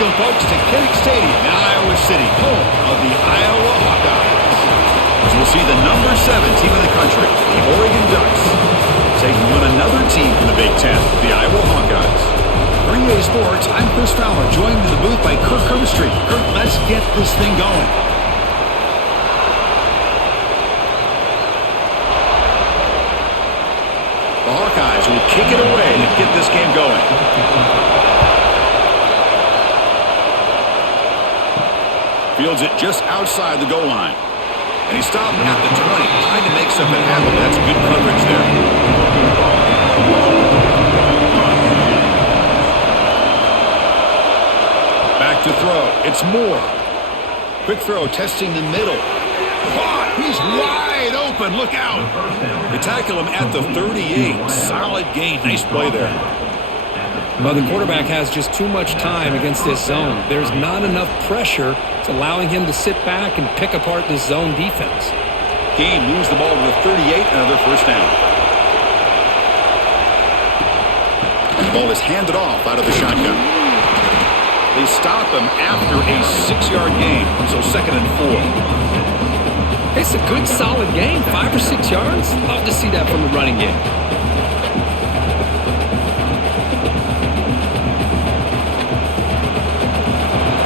Welcome, folks, to Kinnick Stadium in Iowa City, home of the Iowa Hawkeyes. As we'll see the number 7 team in the country, the Oregon Ducks, taking on another team from the Big Ten, the Iowa Hawkeyes. For EA Sports, I'm Chris Fowler, joined in the booth by Kirk Overstreet. Kirk, let's get this thing going. The Hawkeyes will kick it away to get this game going. Fields it just outside the goal line. And he stopped at the 20, trying to make something happen. That's good coverage there. Back to throw. It's Moore. Quick throw, testing the middle. Caught. He's wide open. Look out. They tackle him at the 38. Solid gain. Nice play there. Well, the quarterback has just too much time against this zone. There's not enough pressure. It's allowing him to sit back and pick apart this zone defense. Game moves the ball to the 38, another first down. And the ball is handed off out of the shotgun. They stop him after a 6-yard gain, so 2nd and 4. It's a good, solid game, 5 or 6 yards. Love to see that from the running game.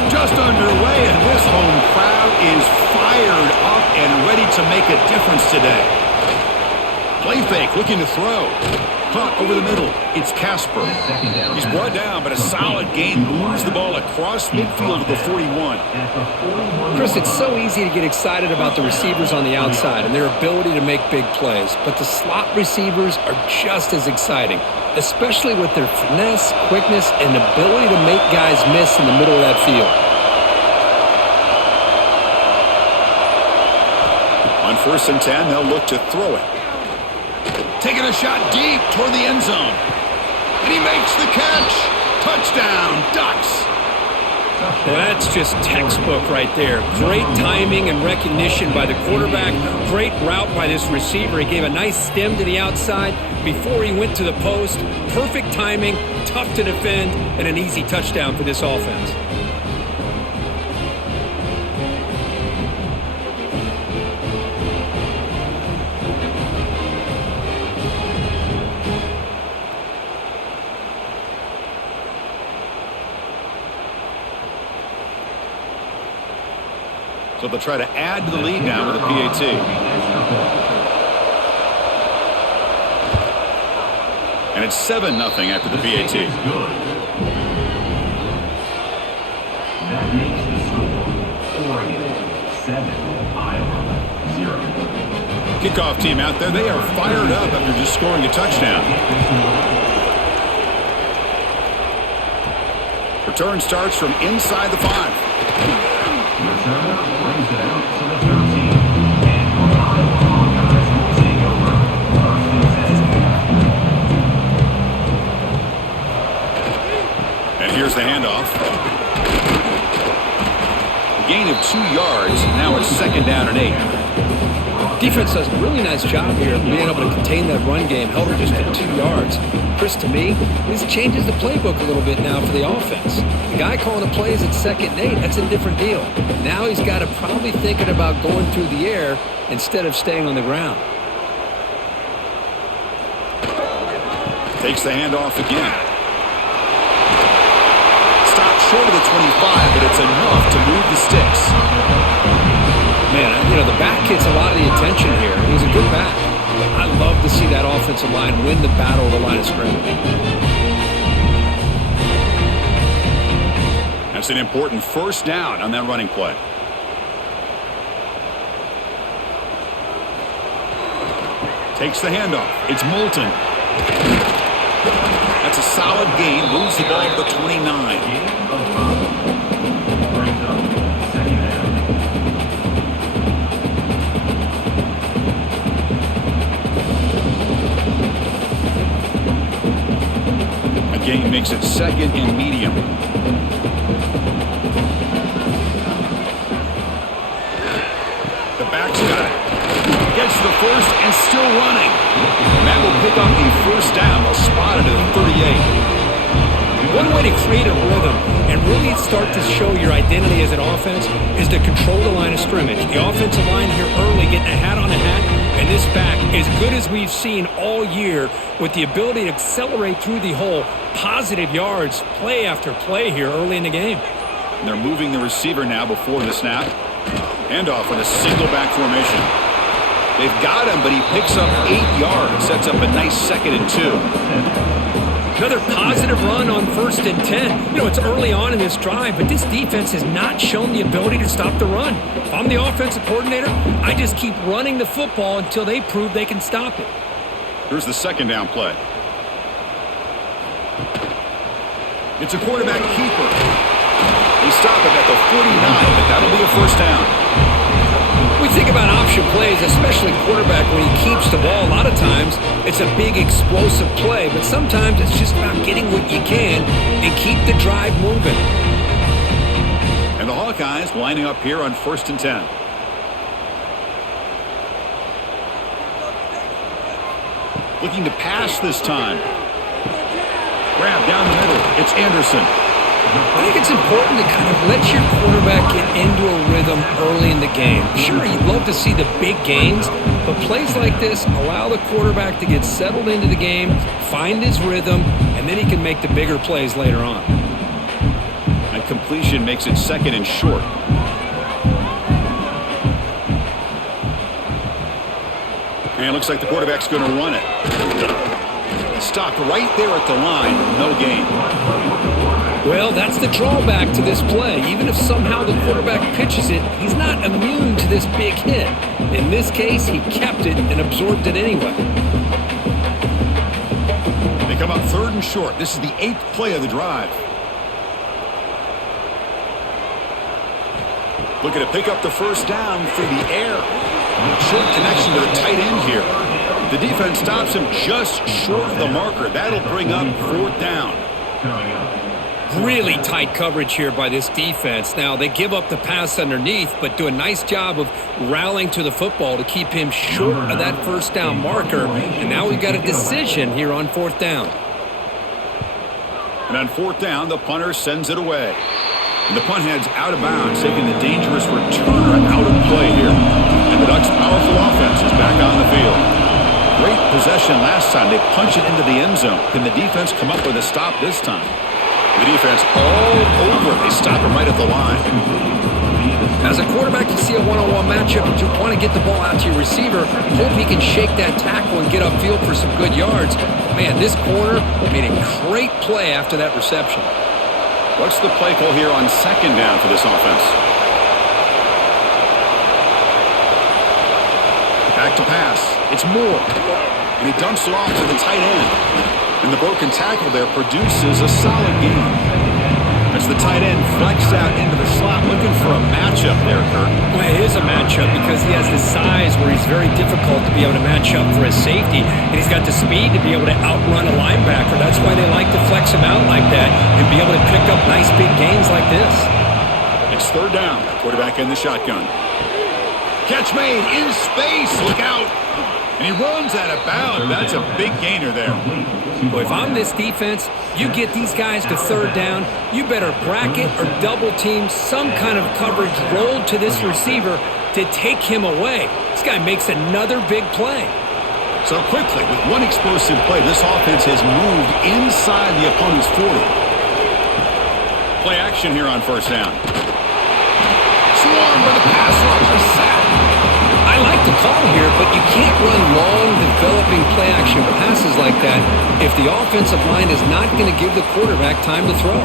Just underway, and this home crowd is fired up and ready to make a difference today. Play fake, looking to throw. Caught over the middle. It's Casper. He's brought down, but a solid gain moves the ball across midfield to the 41. Chris, it's so easy to get excited about the receivers on the outside and their ability to make big plays, but the slot receivers are just as exciting, especially with their finesse, quickness, and ability to make guys miss in the middle of that field. On 1st and 10, they'll look to throw it. Taking a shot deep toward the end zone. And he makes the catch. Touchdown, Ducks. Well, that's just textbook right there. Great timing and recognition by the quarterback. Great route by this receiver. He gave a nice stem to the outside before he went to the post. Perfect timing, tough to defend, and an easy touchdown for this offense. So they'll try to add to the lead now with a PAT. And it's 7-0 after the PAT. That makes the score Oregon 7, Iowa 0. Kickoff team out there. They are fired up after just scoring a touchdown. Return starts from inside the 5. Brings it out to the 13. And the Iowa Hawkeyes will take over 1st and 10. And here's the handoff. A gain of 2 yards. Now it's 2nd down and 8. Defense does a really nice job here of being able to contain that run game, held it just at 2 yards. Chris, to me, this changes the playbook a little bit now for the offense. The guy calling the plays at 2nd and 8, that's a different deal. Now he's got to probably thinking about going through the air instead of staying on the ground. Takes the handoff again. Stopped short of the 25, but it's enough to move the sticks. Man, you know, the back gets a lot of the attention here. He's a good back. I love to see that offensive line win the battle of the line of scrimmage. That's an important first down on that running play. Takes the handoff. It's Moulton. That's a solid gain. Moves the ball to the 29. Gain makes it 2nd and medium. The back's got it. Gets the first and still running. That will pick up the first down. They'll spot it at the 38. One way to create a rhythm and really start show your identity as an offense is to control the line of scrimmage. The offensive line here early getting a hat on a hat, and this back, as good as we've seen all year, with the ability to accelerate through the hole, positive yards, play after play here early in the game. And they're moving the receiver now before the snap. Handoff with a single back formation. They've got him, but he picks up 8 yards. Sets up a nice 2nd and 2. Another positive run on 1st and 10. You know, it's early on in this drive, but this defense has not shown the ability to stop the run. If I'm the offensive coordinator, I just keep running the football until they prove they can stop it. Here's the 2nd down play. It's a quarterback keeper. They stop it at the 49, but that'll be a 1st down. We think about option plays, especially quarterback, when he keeps the ball. A lot of times, it's a big explosive play, but sometimes it's just about getting what you can and keep the drive moving. And the Hawkeyes lining up here on 1st and 10. Looking to pass this time. Grab down the middle. It's Anderson. I think it's important to kind of let your quarterback get into a rhythm early in the game. Sure, you'd love to see the big gains, but plays like this allow the quarterback to get settled into the game, find his rhythm, and then he can make the bigger plays later on. And completion makes it 2nd and short. And it looks like the quarterback's going to run it. Stopped right there at the line. No gain. Well, that's the drawback to this play. Even if somehow the quarterback pitches it, he's not immune to this big hit. In this case, he kept it and absorbed it anyway. They come up 3rd and short. This is the 8th play of the drive. Looking to pick up the 1st down through the air. Short connection to the tight end here. The defense stops him just short of the marker. That'll bring up 4th down. Really tight coverage here by this defense. Now, they give up the pass underneath, but do a nice job of rallying to the football to keep him short of that 1st down marker. And now we've got a decision here on 4th down. And on 4th down, the punter sends it away. And the punt heads out of bounds, taking the dangerous returner out of play here. And the Ducks' powerful offense is back on the field. Great possession last time. They punch it into the end zone. Can the defense come up with a stop this time? The defense all over. They stop him right at the line. As a quarterback, you see a one-on-one matchup, but you want to get the ball out to your receiver. Hope he can shake that tackle and get upfield for some good yards. Man, this corner made a great play after that reception. What's the play call here on 2nd down for this offense? Back to pass. It's Moore. And he dumps it off to the tight end. And the broken tackle there produces a solid gain. As the tight end flexed out into the slot, looking for a matchup there, Kurt. Well, it is a matchup because he has the size where he's very difficult to be able to match up for his safety. And he's got the speed to be able to outrun a linebacker. That's why they like to flex him out like that and be able to pick up nice big gains like this. It's 3rd down. Quarterback in the shotgun. Catch made in space. Look out. And he runs out of bounds. That's a big gainer there. Well, if I'm this defense, you get these guys to 3rd down, you better bracket or double team some kind of coverage rolled to this receiver to take him away. This guy makes another big play. So quickly, with one explosive play, this offense has moved inside the opponent's 40. Play action here on 1st down. Swarm with a pass rush, a sack. I like the call here, but you can't run long, developing play-action passes like that if the offensive line is not going to give the quarterback time to throw.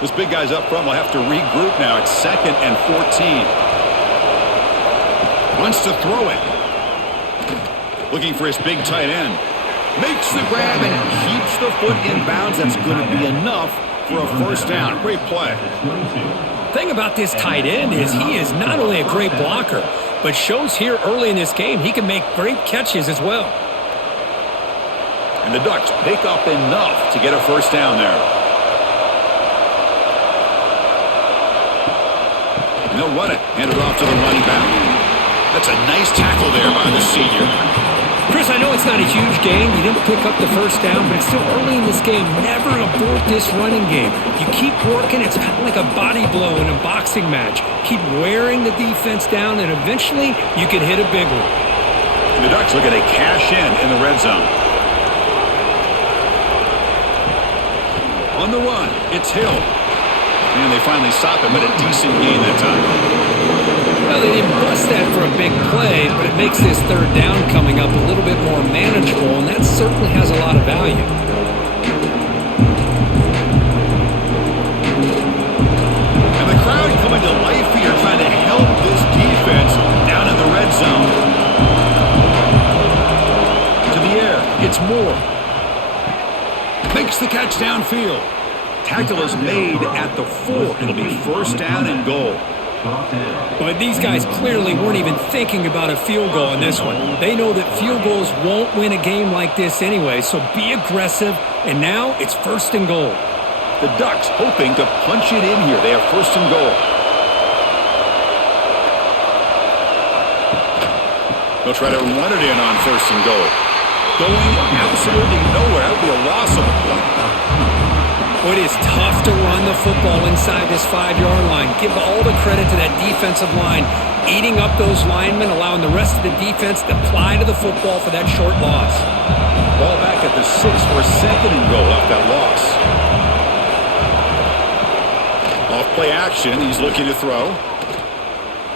This big guy's up front will have to regroup now. It's 2nd and 14. Wants to throw it. Looking for his big tight end. Makes the grab and keeps the foot in bounds. That's going to be enough for a 1st down. Great play. Thing about this tight end is he is not only a great blocker, but shows here early in this game he can make great catches as well. And the Ducks pick up enough to get a 1st down there. And they'll run it. Hand it off to the running back. That's a nice tackle there by the senior. Chris, I know it's not a huge gain. You didn't pick up the first down, but it's still early in this game. Never abort this running game. You keep working. It's kind of like a body blow in a boxing match. Keep wearing the defense down, and eventually you can hit a big one. And the Ducks looking to cash in the red zone. On the run, it's Hill. And they finally stop him, but a decent gain that time. Well, they didn't bust that for a big play, but it makes this third down coming up a little bit more manageable, and that certainly has a lot of value. And the crowd coming to life here, trying to help this defense down in the red zone. To the air, it's Moore. Makes the catch downfield. Tackle is made at the 4. It'll be first down and goal. But these guys clearly weren't even thinking about a field goal in this one. They know that field goals won't win a game like this anyway, so be aggressive, and now it's first and goal. The Ducks hoping to punch it in here. They have first and goal. They'll try to run it in on first and goal. Going absolutely nowhere. That would be a loss of the play. It is tough to run the football inside this 5-yard line. Give all the credit to that defensive line, eating up those linemen, allowing the rest of the defense to fly to the football for that short loss. Ball back at the 6 for a second and goal off that loss. Off play action, he's looking to throw.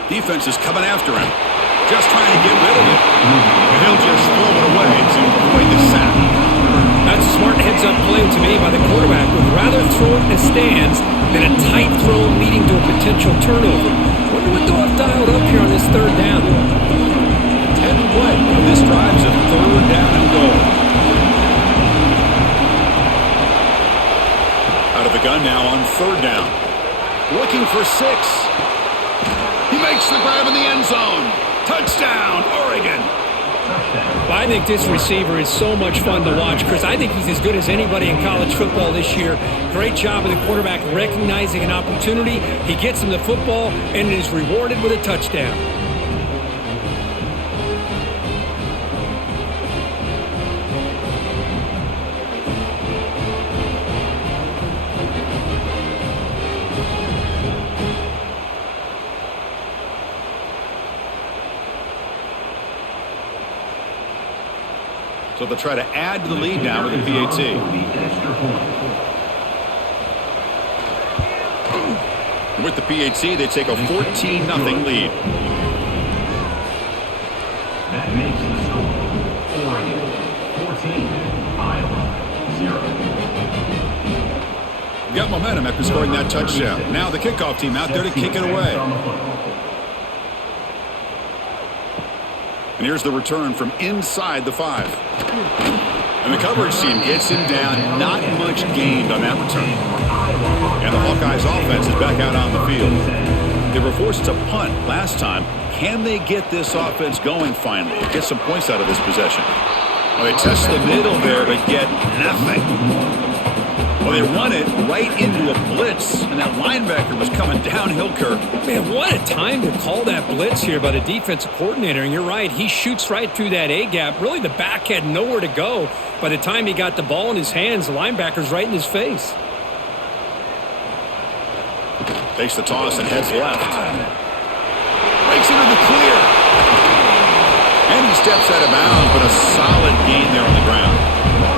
Defense is coming after him. Just trying to get rid of it. He'll just throw it away to avoid the sack. That's a smart heads-up play to me by the quarterback. Would rather throw it in the stands than a tight throw leading to a potential turnover. Wonder what they'll have dialed up here on this third down. The 10th play of this drive's a third down and goal. Out of the gun now on third down. Looking for 6. He makes the grab in the end zone. Touchdown, Oregon. Well, I think this receiver is so much fun to watch, Chris. I think he's as good as anybody in college football this year. Great job of the quarterback recognizing an opportunity. He gets him the football and is rewarded with a touchdown. So they'll try to add to the lead now with the PAT. And with the PAT, they take a 14-0 lead. That makes the score Oregon 14, Iowa 0. Got momentum after scoring that touchdown. Now the kickoff team out there to kick it away. And here's the return from inside the 5. And the coverage team gets him down. Not much gained on that return. And the Hawkeyes offense is back out on the field. They were forced to punt last time. Can they get this offense going finally? Get some points out of this possession. Well, they test the middle there, but get nothing. Well, they run it right into a blitz, and that linebacker was coming downhill, Kirk. Man, what a time to call that blitz here by the defensive coordinator. And you're right, he shoots right through that A-gap. Really, the back had nowhere to go. By the time he got the ball in his hands, the linebacker's right in his face. Takes the toss and heads left. Breaks into the clear. And he steps out of bounds, but a solid gain there on the ground.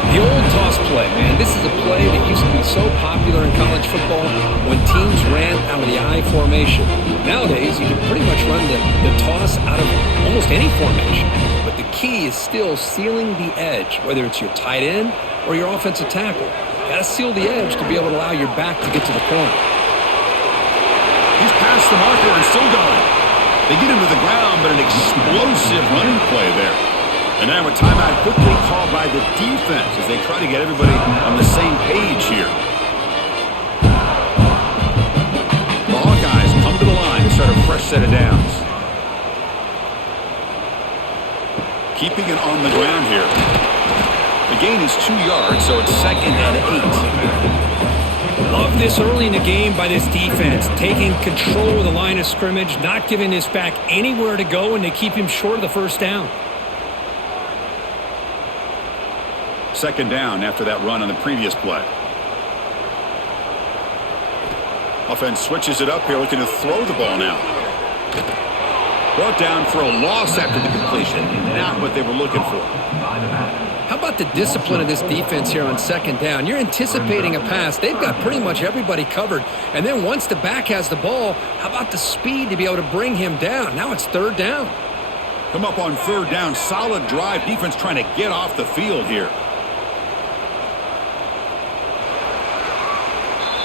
The old toss play, man. This is a play that used to be so popular in college football when teams ran out of the I formation. Nowadays, you can pretty much run the toss out of almost any formation. But the key is still sealing the edge, whether it's your tight end or your offensive tackle. You got to seal the edge to be able to allow your back to get to the corner. He's past the marker and still going. They get him to the ground, but an explosive running play there. And now a timeout quickly called by the defense as they try to get everybody on the same page here. The Hawkeyes come to the line to start a fresh set of downs. Keeping it on the ground here. The gain is 2 yards, so it's 2nd and 8. Love this early in the game by this defense, taking control of the line of scrimmage, not giving this back anywhere to go, and they keep him short of the first down. Second down after that run on the previous play. Offense switches it up here, looking to throw the ball now. Brought down for a loss after the completion. Not what they were looking for. How about the discipline of this defense here on second down? You're anticipating a pass. They've got pretty much everybody covered. And then once the back has the ball, how about the speed to be able to bring him down? Now it's third down. Come up on third down. Solid drive. Defense trying to get off the field here.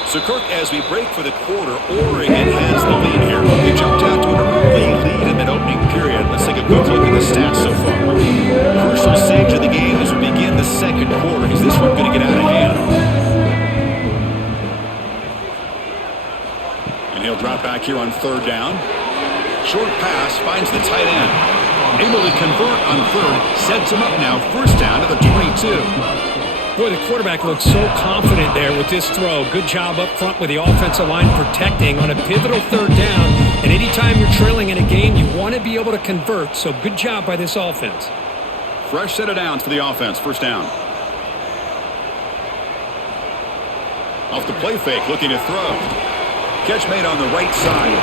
So, Kirk, as we break for the quarter, Oregon has the lead here. They jumped out to an early lead in that opening period. Let's take a quick look at the stats so far. Crucial stage of the game as we begin the second quarter. Is this one going to get out of hand? And he'll drop back here on third down. Short pass finds the tight end. Able to convert on third. Sets him up now. First down to the 22. Boy, the quarterback looks so confident there with this throw. Good job up front with the offensive line protecting on a pivotal third down. And anytime you're trailing in a game, you want to be able to convert. So good job by this offense. Fresh set of downs for the offense. First down. Off the play fake, looking to throw. Catch made on the right side.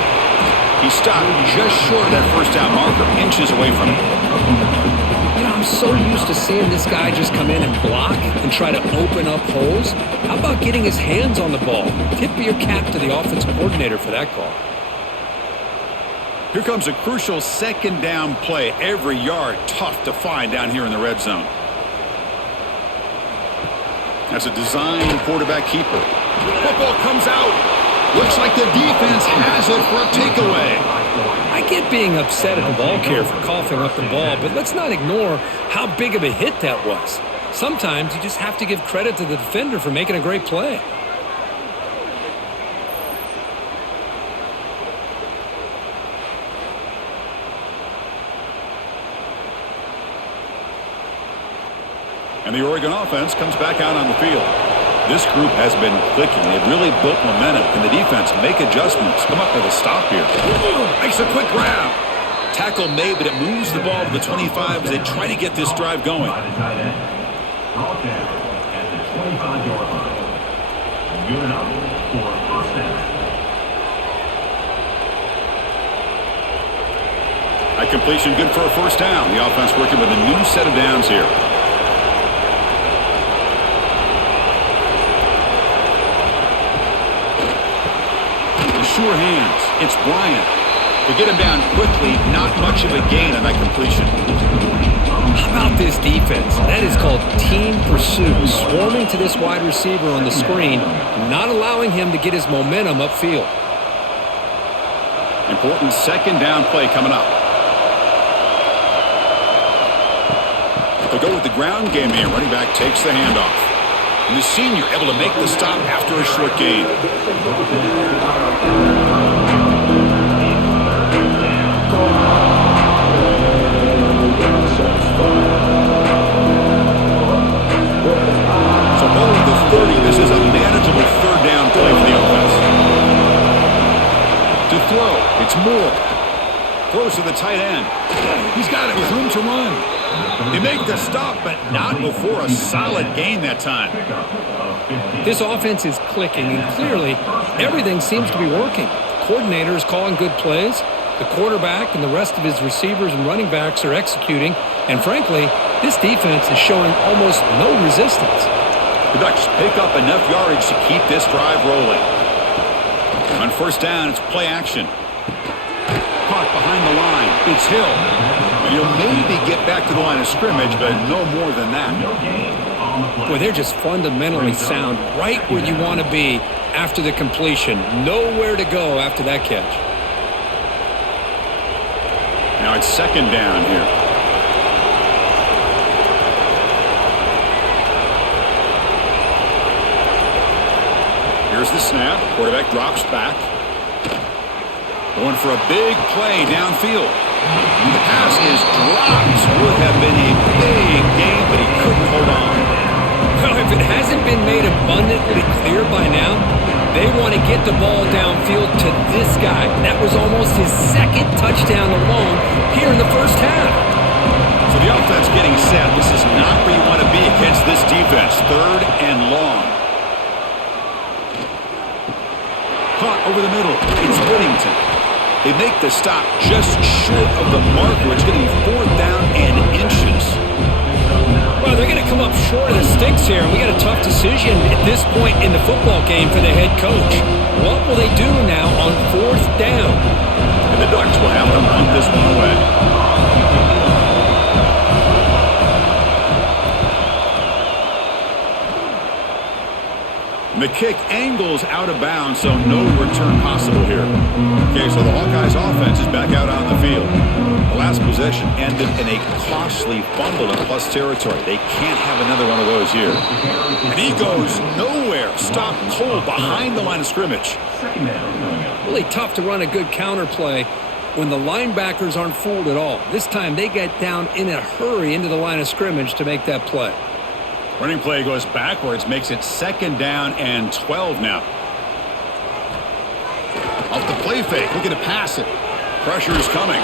He stopped just short of that first down marker, inches away from it. You know, I'm so used to seeing this guy just come in and block and try to open up holes. How about getting his hands on the ball? Tip your cap to the offensive coordinator for that call. Here comes a crucial second down play. Every yard tough to find down here in the red zone. As a design quarterback keeper. Football comes out. Looks like the defense has it for a takeaway. I get being upset at the ball carrier for coughing up the ball, but let's not ignore how big of a hit that was. Sometimes you just have to give credit to the defender for making a great play. And the Oregon offense comes back out on the field. This group has been clicking. They've really built momentum. Can the defense make adjustments? Come up with a stop here. Makes a quick grab. Tackle made, but it moves the ball to the 25 as they try to get this drive going. Brought down at the 25-yard line. Good enough for first down. At completion, good for a first down. The offense working with a new set of downs here. Sure hands. It's Bryant. To get him down quickly, not much of a gain on that completion. How about this defense? That is called team pursuit. Swarming to this wide receiver on the screen, not allowing him to get his momentum upfield. Important second down play coming up. They'll go with the ground game here. Running back takes the handoff. And the senior able to make the stop after a short gain. So ball at the 30. This is a manageable third down play for the offense. To throw, it's Moore. Throws to the tight end. He's got it with room to run. They make the stop, but not before a solid gain that time. This offense is clicking, and clearly everything seems to be working. The coordinator is calling good plays. The quarterback and the rest of his receivers and running backs are executing. And frankly, this defense is showing almost no resistance. The Ducks pick up enough yardage to keep this drive rolling. On first down, it's play action. Caught behind the line. It's Hill. And he'll maybe get back to the line of scrimmage, but no more than that. Boy, they're just fundamentally sound, right where you want to be after the completion. Nowhere to go after that catch. Now it's second down here. Here's the snap. Quarterback drops back. Going for a big play downfield. And the pass is dropped. Would have been a big game, but he couldn't hold on. Well, if it hasn't been made abundantly clear by now, they want to get the ball downfield to this guy. That was almost his second touchdown alone here in the first half. So the offense getting set. This is not where you want to be against this defense. 3rd and long. Caught over the middle. It's Whittington. They make the stop just short of the mark where it's going to be 4th down and inches. Well, they're going to come up short of the sticks here. We got a tough decision at this point in the football game for the head coach. What will they do now on 4th down? And the Ducks will have to punt this one away. The kick angles out of bounds, so no return possible here. Okay, so the Hawkeyes offense is back out on the field. The last possession ended in a costly fumble in plus territory. They can't have another one of those here. And he goes nowhere. Stopped cold behind the line of scrimmage. Really tough to run a good counter play when the linebackers aren't fooled at all. This time they get down in a hurry into the line of scrimmage to make that play. Running play goes backwards, makes it 2nd down and 12 now. Off the play fake, looking to pass it. Pressure is coming.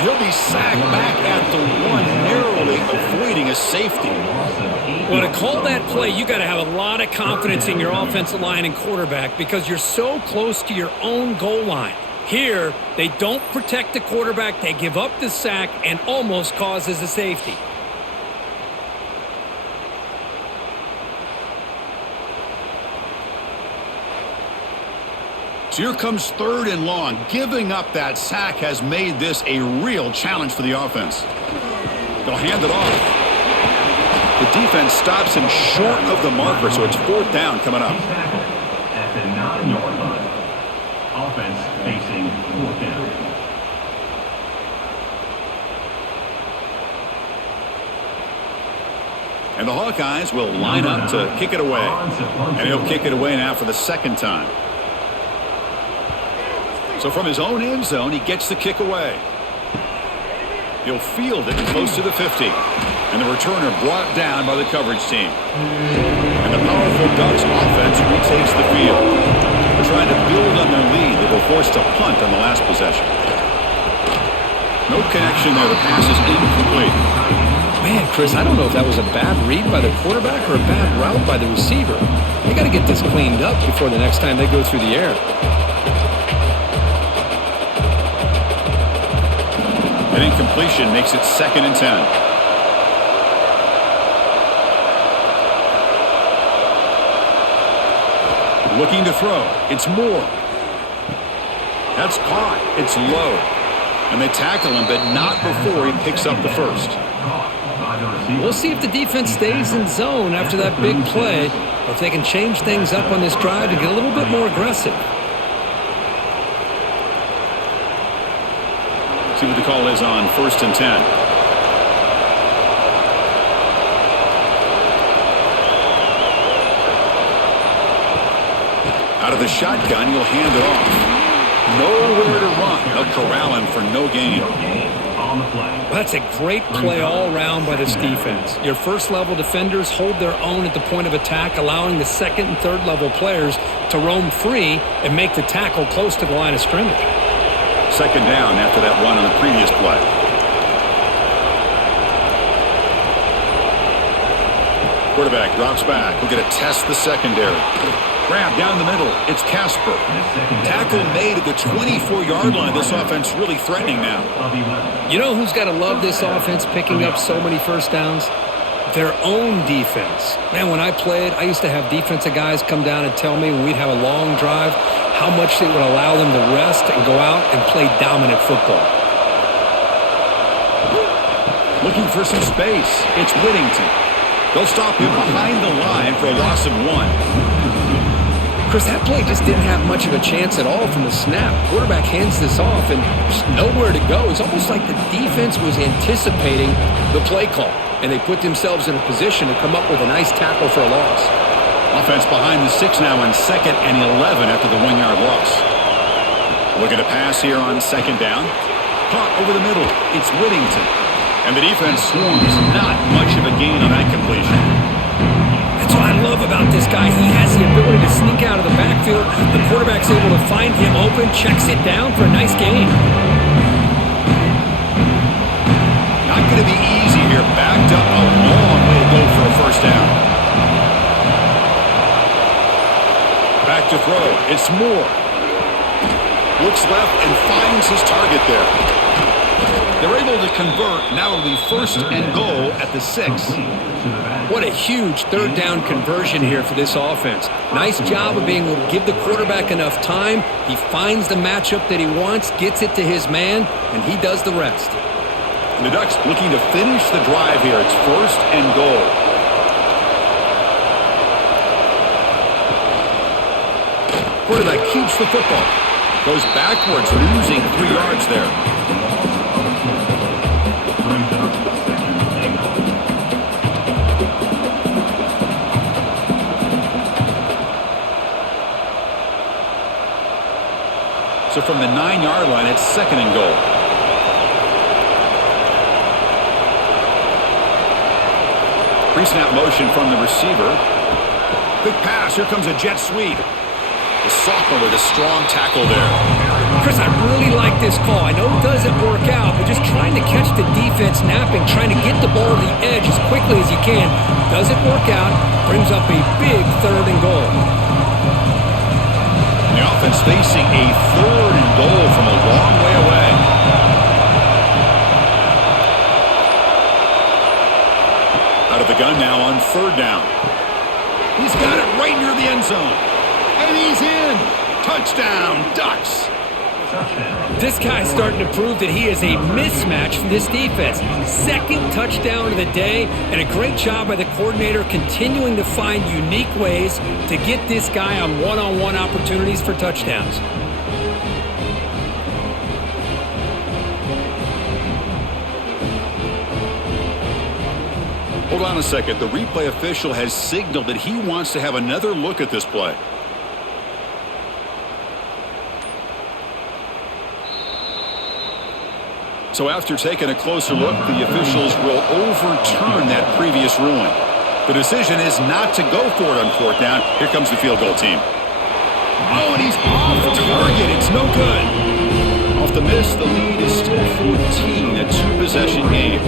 He'll be sacked back at the 1, narrowly avoiding a safety. Well, to call that play, you got to have a lot of confidence in your offensive line and quarterback because you're so close to your own goal line. Here, they don't protect the quarterback. They give up the sack and almost causes a safety. So here comes 3rd and long. Giving up that sack has made this a real challenge for the offense. They'll hand it off. The defense stops him short of the marker, so it's 4th down coming up. At the 9-yard line. Offense facing 4th down. And the Hawkeyes will line up to kick it away. And he'll kick it away now for the 2nd time. So from his own end zone, he gets the kick away. He'll field it close to the 50. And the returner brought down by the coverage team. And the powerful Ducks offense retakes the field. They're trying to build on their lead. They were forced to punt on the last possession. No connection there. The pass is incomplete. Man, Chris, I don't know if that was a bad read by the quarterback or a bad route by the receiver. They got to get this cleaned up before the next time they go through the air. An incompletion makes it 2nd and 10. Looking to throw. It's Moore. That's caught. It's low. And they tackle him, but not before he picks up the first. We'll see if the defense stays in zone after that big play, or if they can change things up on this drive and get a little bit more aggressive. See what the call is on 1st and 10. Out of the shotgun, you'll hand it off. Nowhere to run. They'll corral him for no gain. Well, that's a great play all around by this defense. Your first-level defenders hold their own at the point of attack, allowing the 2nd and 3rd level players to roam free and make the tackle close to the line of scrimmage. 2nd down after that run on the previous play. Quarterback drops back. We're going to test the secondary. Grab down the middle. It's Casper. Tackle made at the 24-yard line. This offense really threatening now. You know who's got to love this offense picking up so many first downs? Their own defense. Man, when I played, I used to have defensive guys come down and tell me when we'd have a long drive how much it would allow them to rest and go out and play dominant football. Looking for some space. It's Whittington. They'll stop him behind the line for a loss of 1. Chris, that play just didn't have much of a chance at all from the snap. Quarterback hands this off and there's nowhere to go. It's almost like the defense was anticipating the play call, and they put themselves in a position to come up with a nice tackle for a loss. Offense behind the 6 now on 2nd and 11 after the 1-yard loss. Looking to pass here on 2nd down. Caught over the middle. It's Whittington. And the defense swarms. Not much of a gain on that completion. That's That's what I love about this guy. He has the ability to sneak out of the backfield. The quarterback's able to find him open, checks it down for a nice gain. Not going to be easy here. Backed up, a long way to go for a first down. Back to throw. It's Moore. Looks left and finds his target there. They're able to convert. Now it'll be first and goal at the 6. What a huge third down conversion here for this offense. Nice job of being able to give the quarterback enough time. He finds the matchup that he wants, gets it to his man, and he does the rest. The Ducks looking to finish the drive here. It's first and goal. Quarterback keeps the football. Goes backwards, losing 3 yards there. So from the 9-yard line, it's second and goal. Pre-snap motion from the receiver. Quick pass. Here comes a jet sweep. The sophomore with a strong tackle there. Chris, I really like this call. I know it doesn't work out, but just trying to catch the defense napping, trying to get the ball to the edge as quickly as you can. Doesn't work out. Brings up a big third and goal. And the offense facing a third and goal from a long way away. Out of the gun now on third down. He's got it right near the end zone. And he's in. Touchdown, Ducks. This guy's starting to prove that he is a mismatch for this defense. Second touchdown of the day, and a great job by the coordinator continuing to find unique ways to get this guy on one-on-one opportunities for touchdowns. Hold on a second. The replay official has signaled that he wants to have another look at this play. So after taking a closer look, the officials will overturn that previous ruling. The decision is not to go for it on fourth down. Here comes the field goal team. Oh, and he's off target. It's no good. Off the miss, the lead is still 14, a 2-possession game.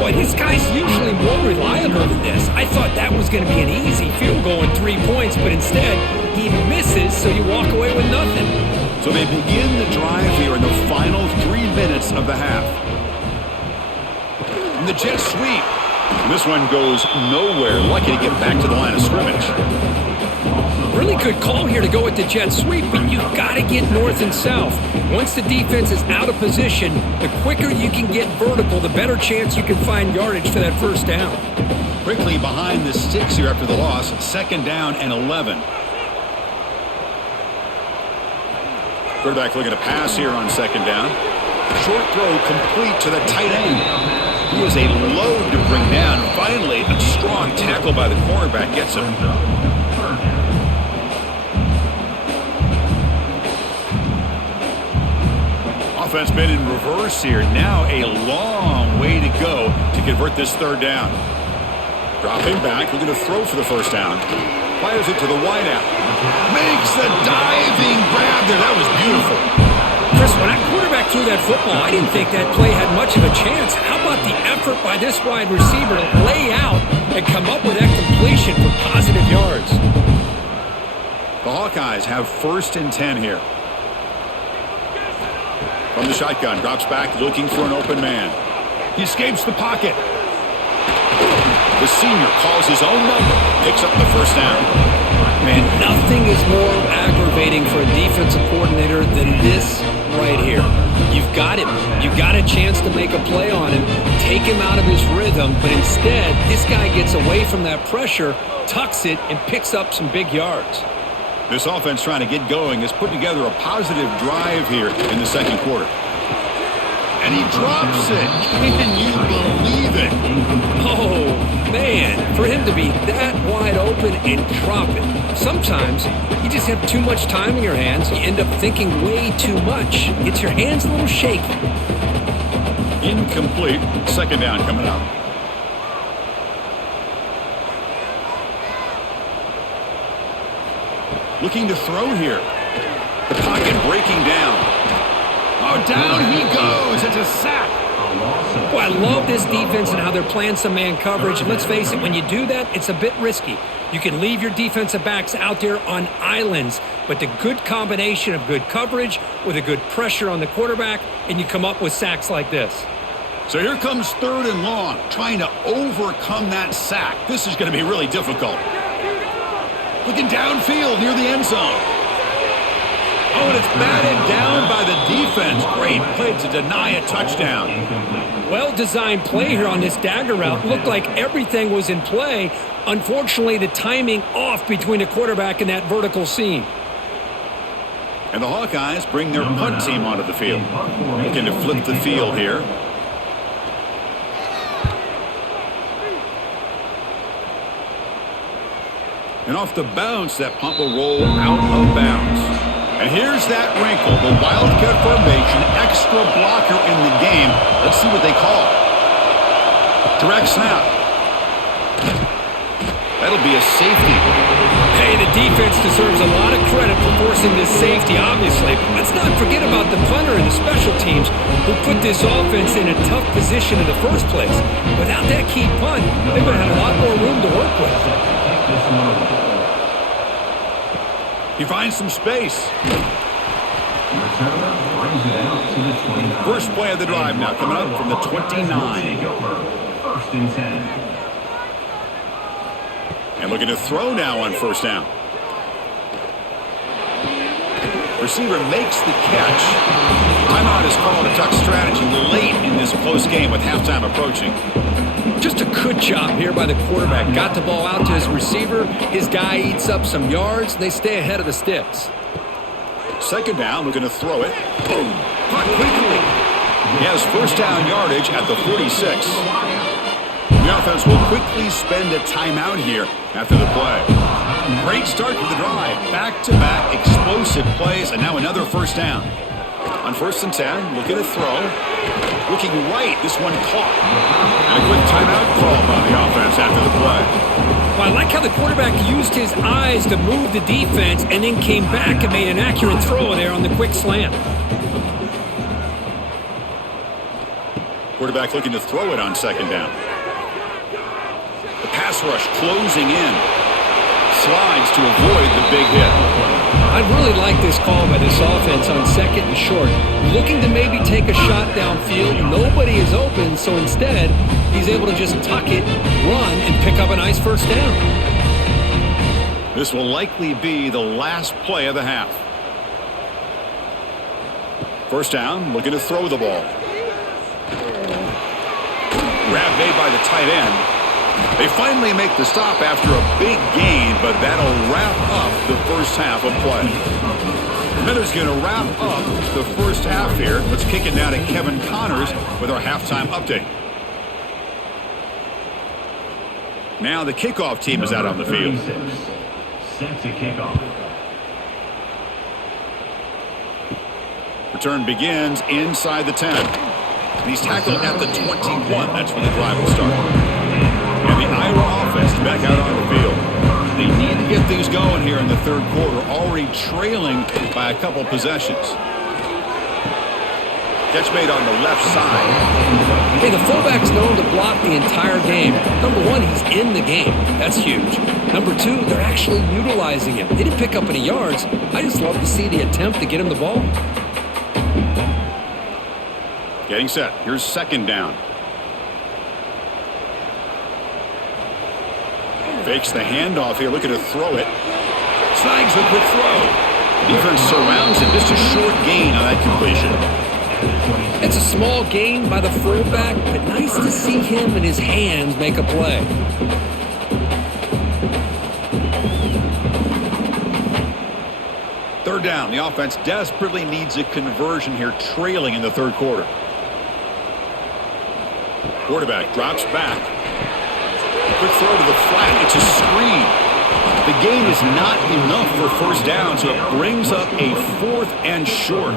Boy, this guy's usually more reliable than this. I thought that was going to be an easy field goal and 3 points, but instead, he misses, so you walk away with nothing. So they begin the drive here in the final 3 minutes of the half. And the jet sweep. And this one goes nowhere. Lucky to get back to the line of scrimmage. Really good call here to go with the jet sweep, but you've got to get north and south. Once the defense is out of position, the quicker you can get vertical, the better chance you can find yardage for that first down. Quickly behind the sticks here after the loss. Second down and 11. Quarterback looking to pass here on second down. Short throw complete to the tight end. He is a load to bring down. Finally, a strong tackle by the cornerback gets him. Offense been in reverse here. Now a long way to go to convert this third down. Dropping back, looking to throw for the first down. Fires it to the wideout. Makes the diving grab there. That was beautiful. Chris, when that quarterback threw that football, I didn't think that play had much of a chance. How about the effort by this wide receiver to lay out and come up with that completion for positive yards? The Hawkeyes have first and 10 here. From the shotgun, drops back, looking for an open man. He escapes the pocket. The senior calls his own number, picks up the first down. Man, nothing is more aggravating for a defensive coordinator than this right here. You've got him. You've got a chance to make a play on him, take him out of his rhythm, but instead, this guy gets away from that pressure, tucks it, and picks up some big yards. This offense trying to get going is putting together a positive drive here in the second quarter. And he drops it. Can you believe it? Oh, man, for him to be that wide open and drop it. Sometimes you just have too much time in your hands. You end up thinking way too much. Gets your hands a little shaky. Incomplete. Second down coming up. Looking to throw here. The pocket breaking down. Oh, down he goes. It's a sack. Boy, I love this defense and how they're playing some man coverage. And let's face it, when you do that, it's a bit risky. You can leave your defensive backs out there on islands, but the good combination of good coverage with a good pressure on the quarterback, and you come up with sacks like this. So here comes 3rd and long, trying to overcome that sack. This is going to be really difficult. Looking downfield near the end zone. Oh, and it's batted down by the defense. Great play to deny a touchdown. Well-designed play here on this dagger route. Looked like everything was in play. Unfortunately, the timing off between the quarterback and that vertical seam. And the Hawkeyes bring their punt team onto the field. Looking to flip the field here. And off the bounce, that punt will roll out of bounds. And here's that wrinkle, the Wildcat formation, extra blocker in the game. Let's see what they call. Direct snap. That'll be a safety. Hey, the defense deserves a lot of credit for forcing this safety, obviously. But let's not forget about the punter and the special teams who put this offense in a tough position in the first place. Without that key punt, they would have had a lot more room to work with. He finds some space. First play of the drive now, coming up from the 29. 1st and 10. And looking to throw now on 1st down. Receiver makes the catch. Timeout is called. A tuck strategy late in this close game with halftime approaching. Just a good job here by the quarterback. Got the ball out to his receiver. His guy eats up some yards, and they stay ahead of the sticks. 2nd down, looking to throw it. Boom. Caught quickly. He has 1st down yardage at the 46. The offense will quickly spend a timeout here after the play. Great start to the drive. Back-to-back explosive plays, and now another 1st down. On 1st and 10, looking to throw. Looking right, this one caught. And a quick timeout call by the offense after the play. Well, I like how the quarterback used his eyes to move the defense and then came back and made an accurate throw there on the quick slant. Quarterback looking to throw it on 2nd down. The pass rush closing in. Slides to avoid the big hit. I really like this call by this offense on 2nd and short. Looking to maybe take a shot downfield. Nobody is open, so instead, he's able to just tuck it, run, and pick up a nice 1st down. This will likely be the last play of the half. 1st down, looking to throw the ball. Grab made by the tight end. They finally make the stop after a big gain, but that'll wrap up the 1st half of play. Miller's going to wrap up the 1st half here. Let's kick it now to Kevin Connors with our halftime update. Now the kickoff team is out on the field. Set to kick off. Return begins inside the 10. And he's tackled at the 21. That's when the drive will start. And the Iowa offense is back out on the field. They need to get things going here in the 3rd quarter, already trailing by a couple possessions. Catch made on the left side. Hey, the fullback's known to block the entire game. Number 1, he's in the game. That's huge. Number 2, they're actually utilizing him. They didn't pick up any yards. I just love to see the attempt to get him the ball. Getting set. Here's 2nd down. Fakes the handoff here, looking to throw it. Snags the quick throw. Defense surrounds him. Just a short gain on that completion. It's a small gain by the fullback, but nice to see him and his hands make a play. Third down. The offense desperately needs a conversion here, trailing in the 3rd quarter. Quarterback drops back. Quick throw to the flat. It's a screen. The gain is not enough for 1st down, so it brings up a 4th and short.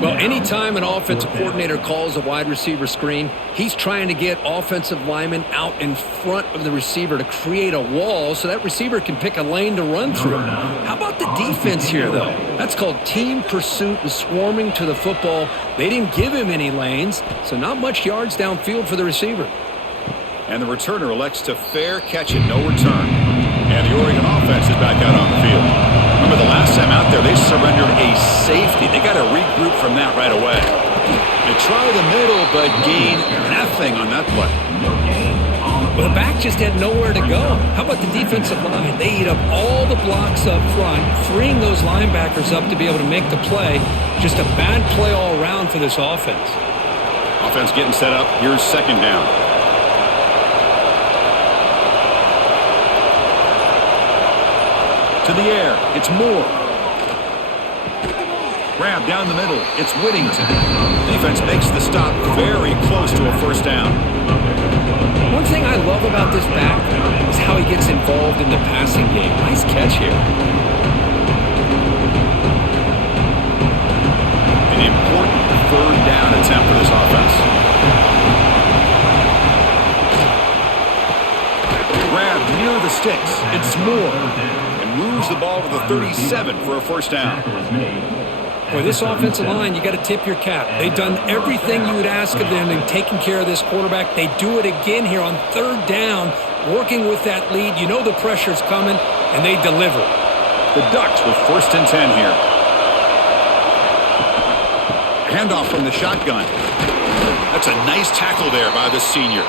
Well, anytime an offensive coordinator calls a wide receiver screen, he's trying to get offensive linemen out in front of the receiver to create a wall so that receiver can pick a lane to run through. How about the defense here, though? That's called team pursuit and swarming to the football. They didn't give him any lanes, so not much yards downfield for the receiver. And the returner elects to fair catch it, no return. And the Oregon offense is back out on the field. Remember the last time out there, they surrendered a safety. They got to regroup from that right away. They try the middle, but gain nothing on that play. Well, the back just had nowhere to go. How about the defensive line? They eat up all the blocks up front, freeing those linebackers up to be able to make the play. Just a bad play all around for this offense. Offense getting set up. Here's second down. To the air, it's Moore. Grab down the middle, it's Whittington. Defense makes the stop very close to a first down. One thing I love about this back is how he gets involved in the passing game. Nice catch here. An important third down attempt for this offense. Grab near the sticks, it's Moore. Moves the ball to the 37 for a first down. Boy, this offensive line, you got to tip your cap. They've done everything you would ask of them in taking care of this quarterback. They do it again here on third down, working with that lead. You know the pressure's coming, and they deliver. The Ducks with first and 10 here. Handoff from the shotgun. That's a nice tackle there by the senior.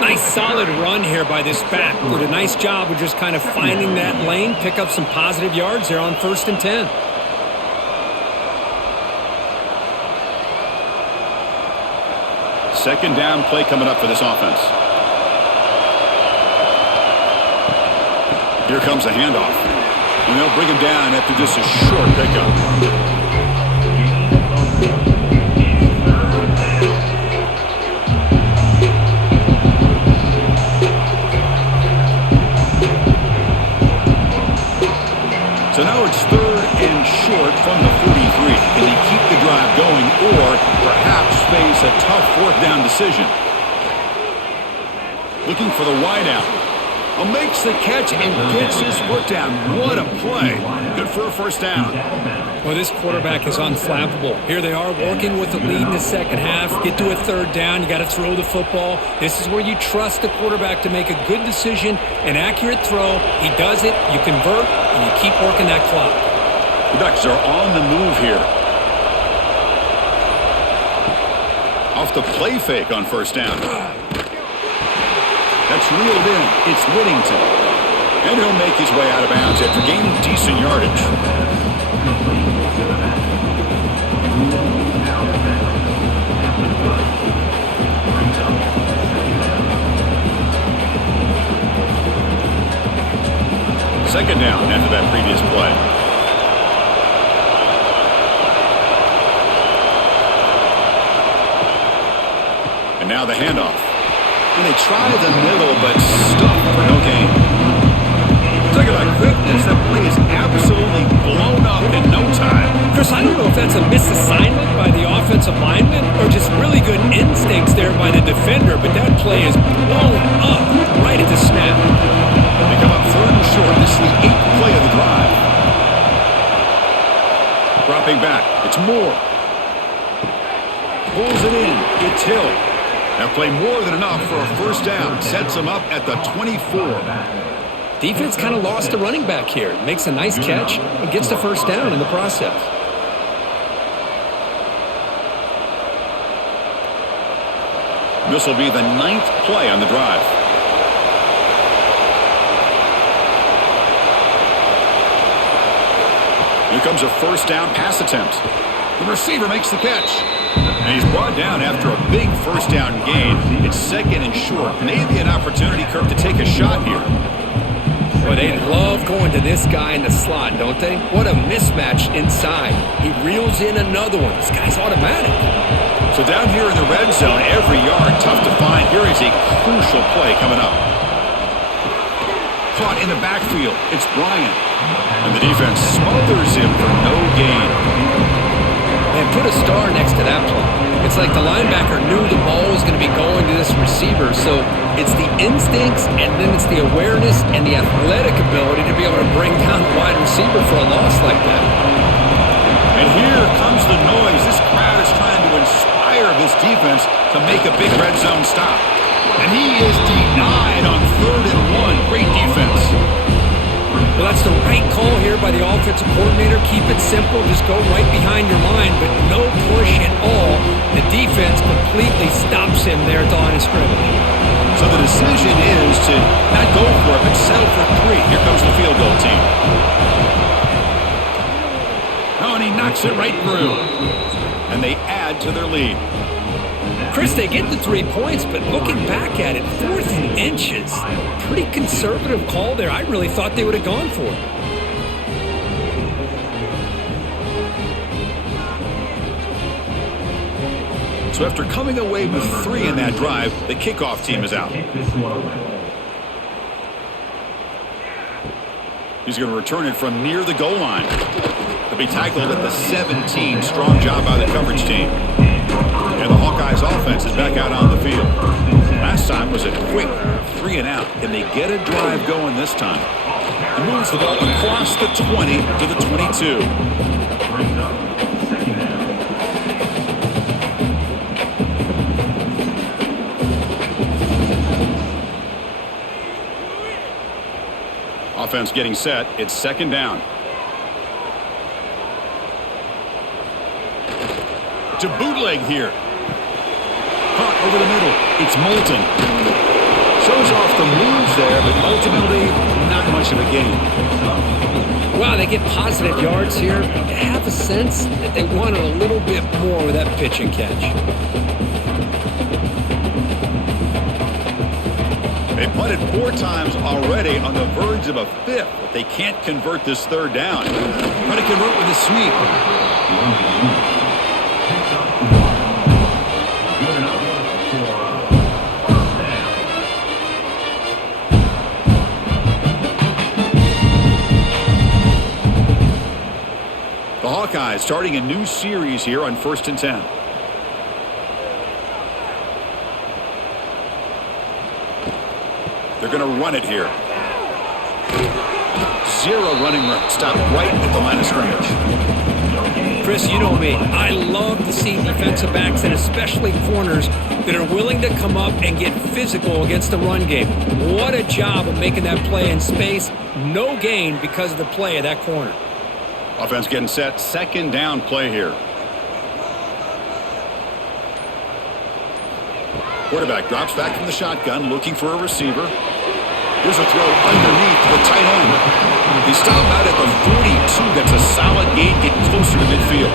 Nice solid run here by this back. Did a nice job of just kind of finding that lane, pick up some positive yards there on first and 10. Second down play coming up for this offense. Here comes a handoff. And they'll bring him down after just a short pickup. So now it's third and short from the 43. Can they keep the drive going or perhaps face a tough fourth down decision? Looking for the wideout. Makes the catch and gets his foot down. What a play. Good for a first down. Well, this quarterback is unflappable. Here they are working with the lead in the second half. Get to a third down. You got to throw the football. This is where you trust the quarterback to make a good decision, an accurate throw. He does it. You convert, and you keep working that clock. The Ducks are on the move here. Off the play fake on first down. That's reeled in. It's Whittington. And he'll make his way out of bounds after gaining decent yardage. Second down after that previous play. And now the handoff. And they try the middle, but stop for no gain. Look at that quickness. That play is absolutely blown up in no time. Chris, I don't know if that's a misassignment by the offensive lineman or just really good instincts there by the defender, but that play is blown up right at the snap. They come up third and short. This is the 8th play of the drive. Dropping back. It's Moore. Pulls it in. It's Hill. That play more than enough for a first down. Sets him up at the 24. Defense kind of lost the running back here. Makes a nice catch and gets the first down in the process. This will be the 9th play on the drive. Here comes a first down pass attempt. The receiver makes the catch. And he's brought down after a big first down gain. It's second and short. Maybe an opportunity, Kirk, to take a shot here. Boy, they love going to this guy in the slot, don't they? What a mismatch inside. He reels in another one. This guy's automatic. So down here in the red zone, every yard tough to find. Here is a crucial play coming up. Caught in the backfield. It's Bryant. And the defense smothers him for no gain. Man, And put a star next to that play. It's like the linebacker knew the ball was going to be going to this receiver, so it's the instincts and then it's the awareness and the athletic ability to be able to bring down a wide receiver for a loss like that. And here comes the noise. This crowd is trying to inspire this defense to make a big red zone stop. And he is denied on 3rd and 1. Great defense. Well, that's the right call here by the offensive coordinator. Keep it simple. Just go right behind your line, but no push at all. The defense completely stops him there at the line of scrimmage. So the decision is to not go for it, but settle for 3. Here comes the field goal team. Oh, and he knocks it right through. And they add to their lead. Chris, they get the 3 points, but looking back at it, 4th and inches. Pretty conservative call there. I really thought they would have gone for it. So after coming away with 3 in that drive, the kickoff team is out. He's going to return it from near the goal line. He'll be tackled at the 17. Strong job by the coverage team. And the Hawkeyes offense is back out on the field. Last time was a quick 3 and out. Can they get a drive going this time? He moves the ball across the 20 to the 22. Offense getting set. It's 2nd down. To bootleg here. Caught over the middle. It's Moulton. Shows off the moves there, but ultimately not much of a gain. Wow, they get positive yards here. You have a sense that they wanted a little bit more with that pitch and catch. They punted 4 times already, on the verge of a 5th, but they can't convert this 3rd down. Trying to convert with a sweep. The Hawkeyes starting a new series here on 1st and 10. They're going to run it here. 0 running room. Stop right at the line of scrimmage. Chris, you know me. I love to see defensive backs and especially corners that are willing to come up and get physical against the run game. What a job of making that play in space. No gain because of the play of that corner. Offense getting set. 2nd down play here. Quarterback drops back from the shotgun, looking for a receiver. Here's a throw underneath the tight end. He stopped out at the 42. That's a solid gain, getting closer to midfield.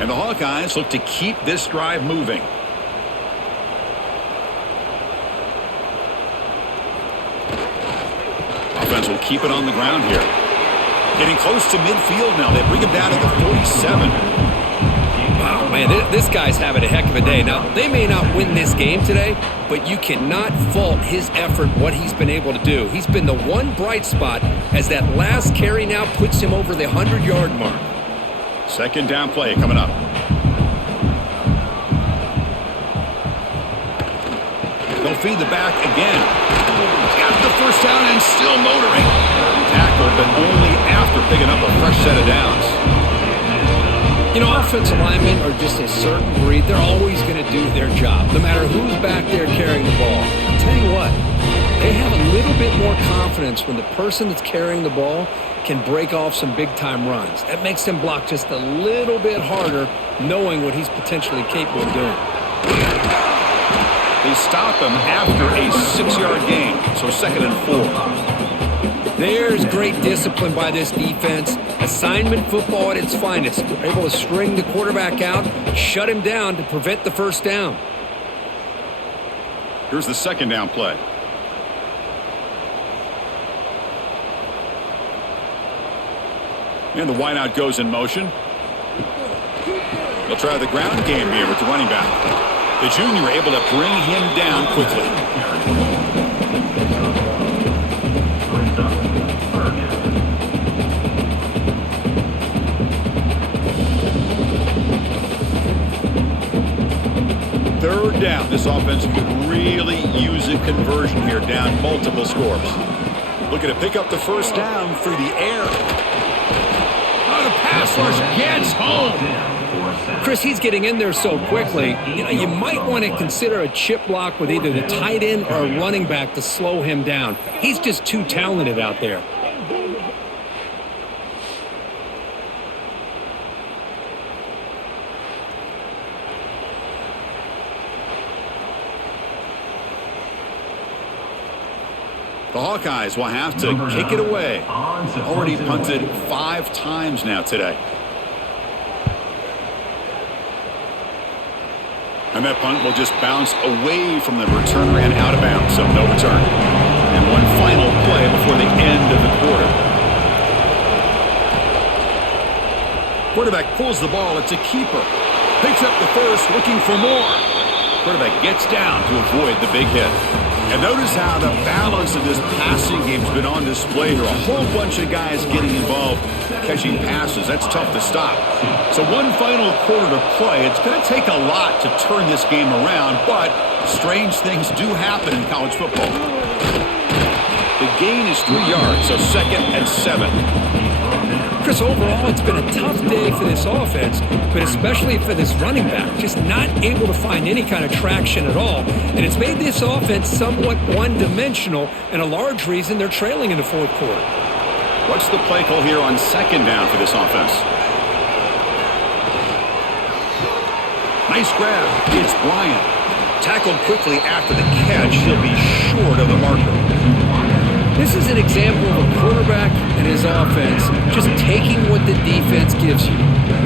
And the Hawkeyes look to keep this drive moving. Offense will keep it on the ground here. Getting close to midfield now. They bring him down to the 47. Wow, man, this guy's having a heck of a day. Now, they may not win this game today, but you cannot fault his effort, what he's been able to do. He's been the one bright spot as that last carry now puts him over the 100-yard mark. 2nd down play coming up. They'll feed the back again. Got the 1st down and still motoring. Tackled, but only after picking up a fresh set of downs. You know, offensive linemen are just a certain breed. They're always going to do their job, no matter who's back there carrying the ball. I'll tell you what, they have a little bit more confidence when the person that's carrying the ball can break off some big-time runs. That makes them block just a little bit harder, knowing what he's potentially capable of doing. They stop him after a 6-yard gain, so 2nd and 4. There's great discipline by this defense. Assignment football at its finest. They're able to string the quarterback out, shut him down to prevent the 1st down. Here's the 2nd down play. And the wideout goes in motion. They'll try the ground game here with the running back. The junior able to bring him down quickly. Brings up third down. Third down. This offense could really use a conversion here, down multiple scores. Looking to pick up the first down through the air. Oh, the pass rush gets home. Chris, he's getting in there so quickly. You might want to consider a chip block with either the tight end or a running back to slow him down. He's just too talented out there. The Hawkeyes will have to kick it away. Already punted 5 times now today. And that punt will just bounce away from the returner and out of bounds, so no return. And one final play before the end of the quarter. Quarterback pulls the ball. It's a keeper. Picks up the first, looking for more. Quarterback gets down to avoid the big hit. And notice how the balance of this passing game has been on display here. A whole bunch of guys getting involved, catching passes. That's tough to stop. So one final quarter to play. It's going to take a lot to turn this game around, but strange things do happen in college football. The gain is 3 yards, so 2nd and 7. Chris, overall, it's been a tough day for this offense, but especially for this running back, just not able to find any kind of traction at all. And it's made this offense somewhat one-dimensional, and a large reason they're trailing in the fourth quarter. What's the play call here on 2nd down for this offense? Nice grab. It's Bryant. Tackled quickly after the catch. He'll be short of the marker. This is an example of a quarterback and his offense just taking what the defense gives you.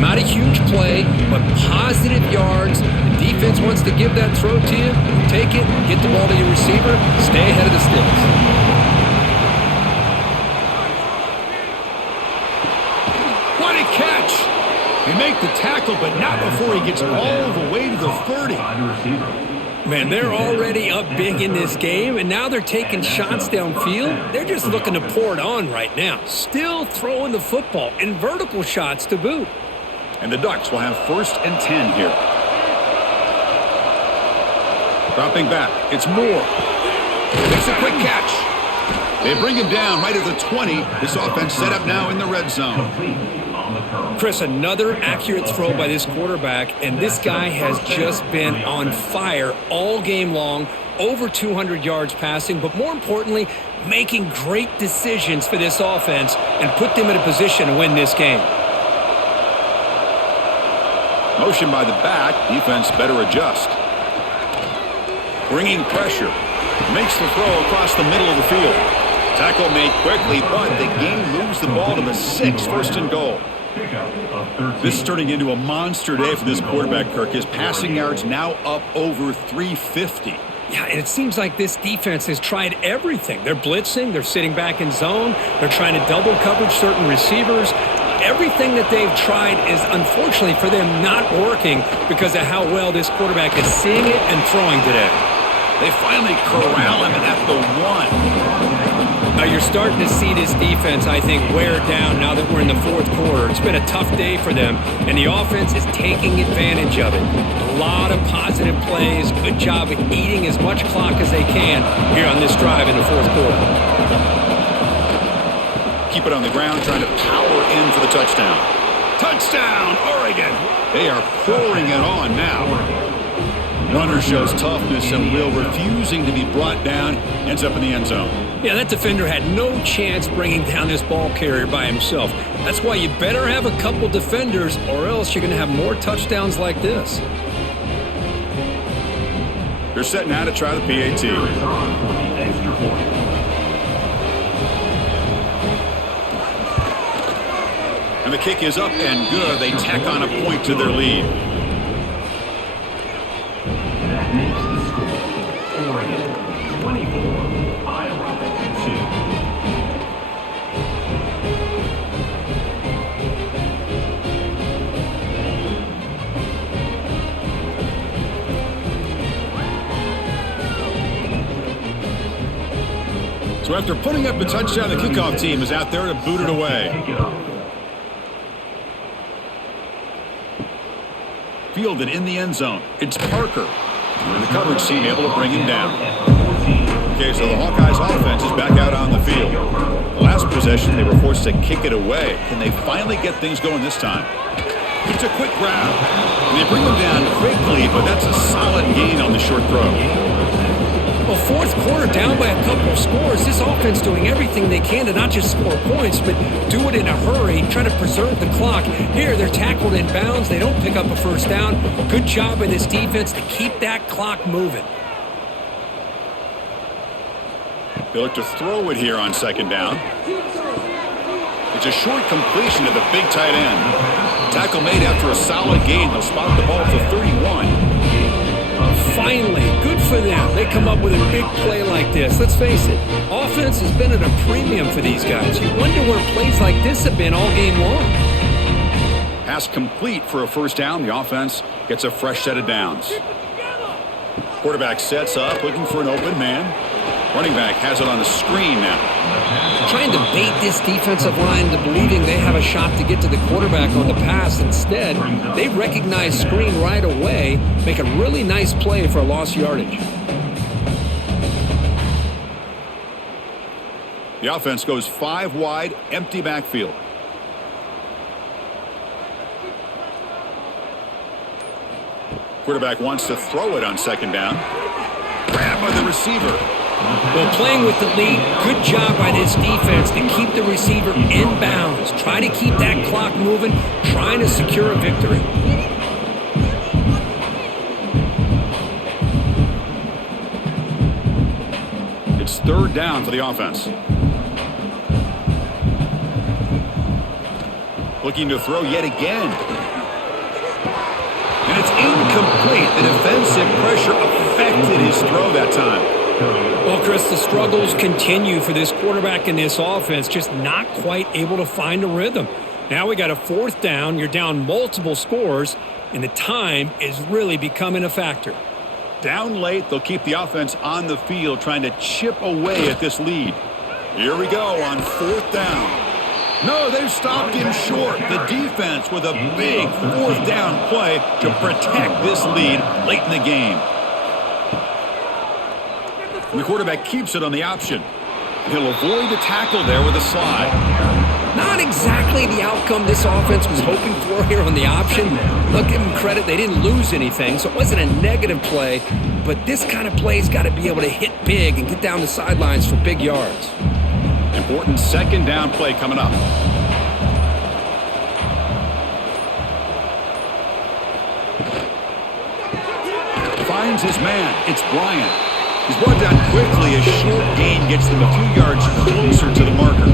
Not a huge play, but positive yards. The defense wants to give that throw to you. Take it, get the ball to your receiver, stay ahead of the sticks. What a catch! They make the tackle, but not before he gets all the way to the 30. Man, they're already up big in this game, and now they're taking shots downfield. They're just looking to pour it on right now. Still throwing the football, and vertical shots to boot. And the Ducks will have 1st and 10 here. Dropping back, it's Moore. Makes a quick catch. They bring him down right at the 20. This offense set up now in the red zone. Chris, another accurate throw by this quarterback, and this guy has just been on fire all game long, over 200 yards passing, but more importantly, making great decisions for this offense and put them in a position to win this game. Motion by the back, defense better adjust. Bringing pressure, makes the throw across the middle of the field. Tackle made quickly, but the game moves the ball to the 6, 1st and goal. This is turning into a monster day for this quarterback, Kirk. His passing yards now up over 350. Yeah, and it seems like this defense has tried everything. They're blitzing, they're sitting back in zone, they're trying to double coverage certain receivers. Everything that they've tried is, unfortunately for them, not working because of how well this quarterback is seeing it and throwing today. They finally corral him at the 1. Now you're starting to see this defense, I think, wear down now that we're in the fourth quarter. It's been a tough day for them, and the offense is taking advantage of it. A lot of positive plays. Good job of eating as much clock as they can here on this drive in the fourth quarter. Keep it on the ground, trying to power in for the touchdown. Touchdown, Oregon! They are pouring it on now. Runner shows toughness and will, refusing to be brought down, ends up in the end zone. Yeah, that defender had no chance bringing down this ball carrier by himself. That's why you better have a couple defenders, or else you're going to have more touchdowns like this. They're setting out to try the PAT. And the kick is up and good. They tack on a point to their lead. That makes the score. Oregon 24, Iowa 2. So after putting up a touchdown, the kickoff team is out there to boot it away. Fielded in the end zone. It's Parker. And the coverage team able to bring him down. Okay, so the Hawkeyes offense is back out on the field. The last possession, they were forced to kick it away. Can they finally get things going this time? It's a quick grab. And they bring him down quickly, but that's a solid gain on the short throw. Well, fourth quarter down by a couple of scores. This offense doing everything they can to not just score points, but do it in a hurry, trying to preserve the clock. Here, they're tackled in bounds. They don't pick up a first down. Good job by this defense to keep that clock moving. They look to throw it here on second down. It's a short completion to the big tight end. Tackle made after a solid gain. They'll spot the ball for 31. Finally, good for them. They come up with a big play like this. Let's face it, offense has been at a premium for these guys. You wonder where plays like this have been all game long. Pass complete for a first down. The offense gets a fresh set of downs. Quarterback sets up, looking for an open man. Running back has it on a screen now. Trying to bait this defensive line into believing they have a shot to get to the quarterback on the pass. Instead, they recognize screen right away, make a really nice play for a lost yardage. The offense goes 5 wide, empty backfield. Quarterback wants to throw it on second down. Grabbed by the receiver. Well, playing with the lead, good job by this defense to keep the receiver in bounds. Try to keep that clock moving, trying to secure a victory. It's third down for the offense. Looking to throw yet again. And it's incomplete. The defensive pressure affected his throw that time. Well, Chris, the struggles continue for this quarterback in this offense, just not quite able to find a rhythm. Now we got a fourth down, you're down multiple scores, and the time is really becoming a factor. Down late, they'll keep the offense on the field trying to chip away at this lead. Here we go on fourth down. No, they've stopped him short. The defense with a big fourth down play to protect this lead late in the game. And the quarterback keeps it on the option. He'll avoid the tackle there with a slide. Not exactly the outcome this offense was hoping for here on the option. Look, give them credit, they didn't lose anything, so it wasn't a negative play. But this kind of play's got to be able to hit big and get down the sidelines for big yards. Important second down play coming up. Finds his man. It's Bryant. He's brought down quickly. A short gain gets them a few yards closer to the marker.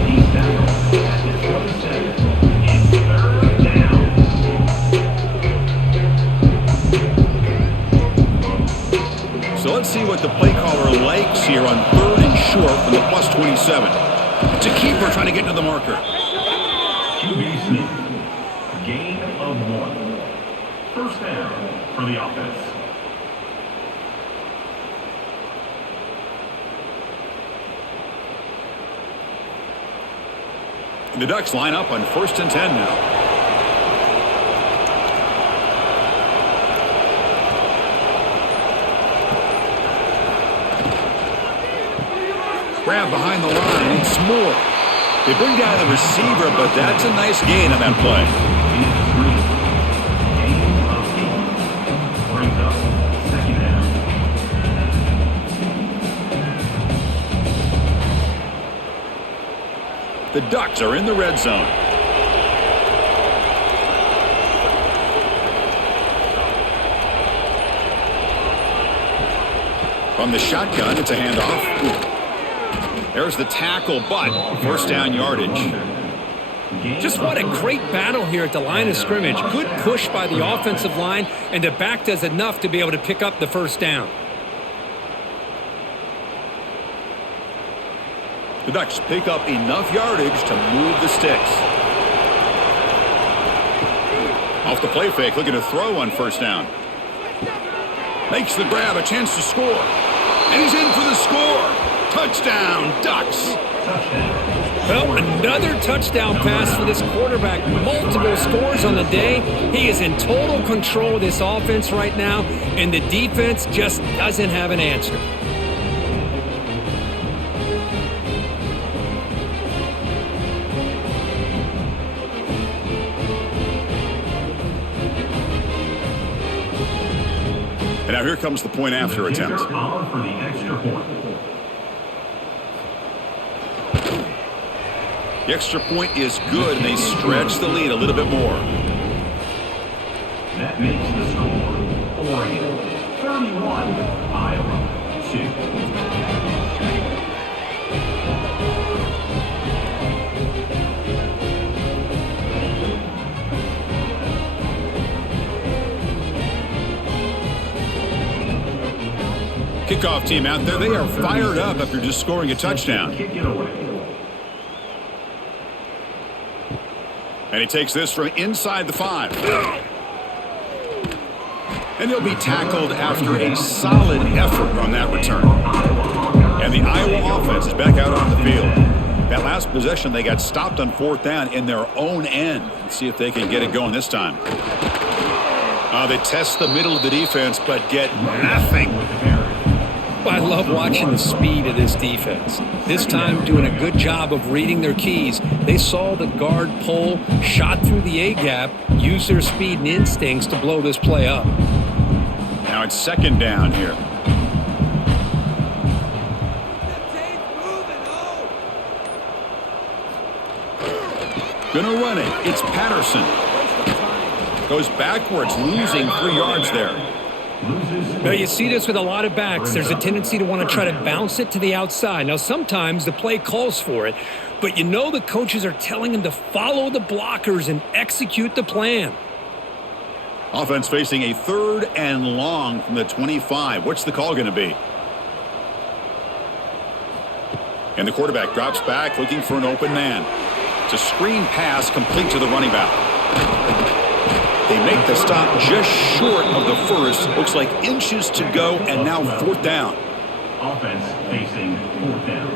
So let's see what the play caller likes here on third and short from the plus 27. It's a keeper trying to get to the marker. QB sneak. Gain of 1. First down for the offense. The Ducks line up on 1st and 10 now. Grab behind the line. It's more. They bring down the receiver, but that's a nice gain on that play. Brings up second down. The Ducks are in the red zone. From the shotgun, it's a handoff. There's the tackle, but first down yardage. Just what a great battle here at the line of scrimmage. Good push by the offensive line, and the back does enough to be able to pick up the first down. The Ducks pick up enough yardage to move the sticks. Off the play fake, looking to throw on first down. Makes the grab, a chance to score. And he's in for the score. Touchdown, Ducks. Well, another touchdown pass for this quarterback. Multiple scores on the day. He is in total control of this offense right now, and the defense just doesn't have an answer. And now here comes the point after attempt. On for the extra point. The extra point is good, and they stretch the lead a little bit more. That makes the score Oregon 31, Iowa 2. Kickoff team out there, they are fired up after just scoring a touchdown. Kick it away. And he takes this from inside the 5. And he'll be tackled after a solid effort on that return. And the Iowa offense is back out on the field. That last possession, they got stopped on 4th down in their own end. Let's see if they can get it going this time. They test the middle of the defense, but get nothing. I love watching the speed of this defense. This time doing a good job of reading their keys. They saw the guard pull, shot through the A-gap, used their speed and instincts to blow this play up. Now it's 2nd down here. Gonna run it. It's Patterson. Goes backwards, losing 3 yards there. Now, you see this with a lot of backs. There's a tendency to want to try to bounce it to the outside. Now, sometimes the play calls for it, but you know the coaches are telling them to follow the blockers and execute the plan. Offense facing a 3rd and long from the 25. What's the call going to be? And the quarterback drops back looking for an open man. It's a screen pass complete to the running back. They make the stop just short of the first. Looks like inches to go, and now 4th down. Offense facing 4th down.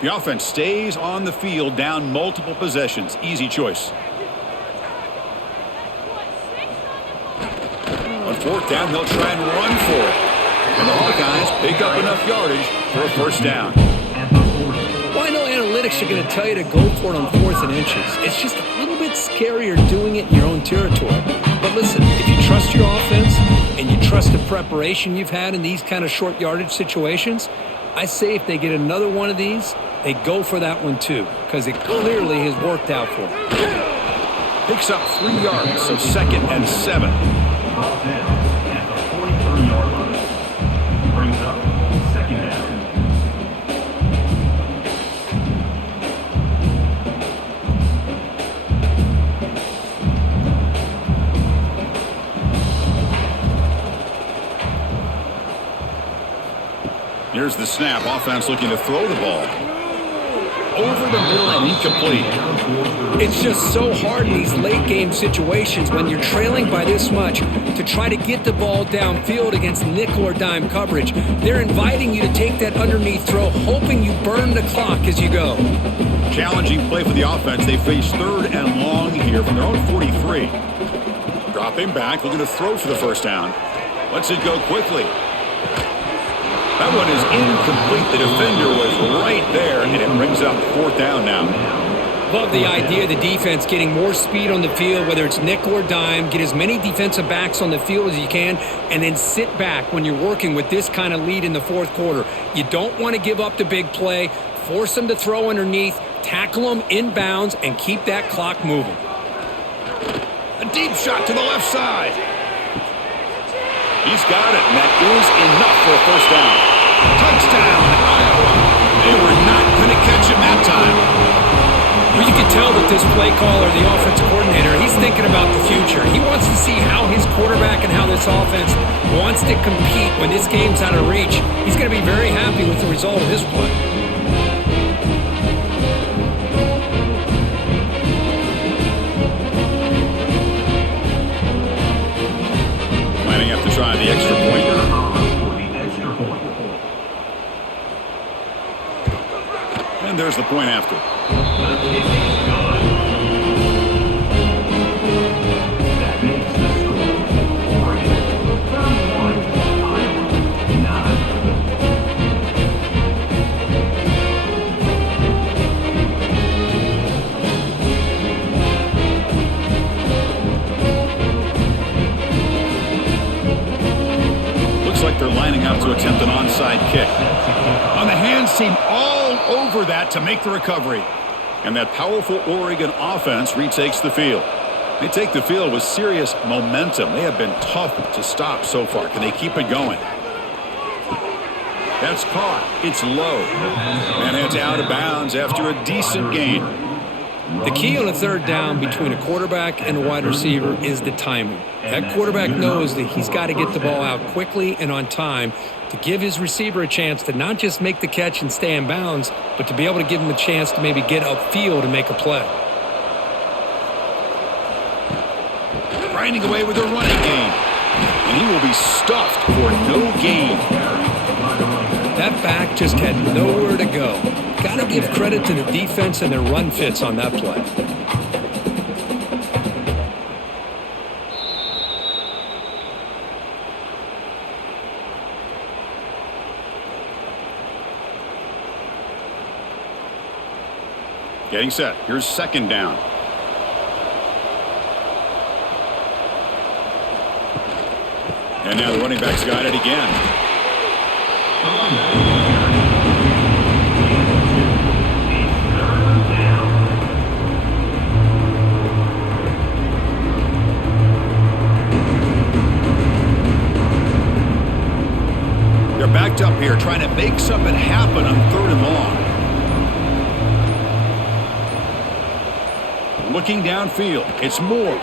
The offense stays on the field, down multiple possessions. Easy choice. On 4th down, they'll try and run for it. And the Hawkeyes pick up enough yardage for a 1st down. Well, I know analytics are going to tell you to go for it on 4th and inches. It's just a little bit scarier doing it in your own territory. But listen, if you trust your offense and you trust the preparation you've had in these kind of short yardage situations, I say if they get another one of these, they go for that one too, because it clearly has worked out for them. Picks up 3 yards, so 2nd and 7. Ball down at the 43-yard line. Brings up 2nd down. Here's the snap. Offense looking to throw the ball. Over the middle and incomplete. It's just so hard in these late game situations when you're trailing by this much to try to get the ball downfield against nickel or dime coverage. They're inviting you to take that underneath throw, hoping you burn the clock as you go. Challenging play for the offense. They face 3rd and long here from their own 43. Dropping back, looking to throw for the 1st down. Lets it go quickly. That one is incomplete. The defender was right there, and it brings up 4th down now. Love the idea of the defense getting more speed on the field, whether it's nickel or dime, get as many defensive backs on the field as you can, and then sit back when you're working with this kind of lead in the 4th quarter. You don't want to give up the big play, force them to throw underneath, tackle them inbounds, and keep that clock moving. A deep shot to the left side. He's got it, and that is enough for a 1st down. Touchdown, Iowa. They were not going to catch him that time. Well, you can tell that this play caller, the offensive coordinator, he's thinking about the future. He wants to see how his quarterback and how this offense wants to compete when this game's out of reach. He's going to be very happy with the result of this play. the extra point. For the extra point. And there's the point after. The kick is good. That makes the score Oregon 31, Iowa 9. Looks like they're lining up to attempt an onside kick. On the hands team, all over that to make the recovery. And that powerful Oregon offense retakes the field. They take the field with serious momentum. They have been tough to stop so far. Can they keep it going? That's caught. It's low. And it's out of bounds after a decent gain. The key on a third down between a quarterback and a wide receiver is the timing. That quarterback knows that he's got to get the ball out quickly and on time to give his receiver a chance to not just make the catch and stay in bounds, but to be able to give him a chance to maybe get upfield and make a play. Grinding away with a running game. And he will be stuffed for no gain. That back just had nowhere to go. Got to give credit to the defense and their run fits on that play. Getting set. Here's second down. And now the running back's got it again. They're backed up here trying to make something happen on third and long. Looking downfield. It's Moore.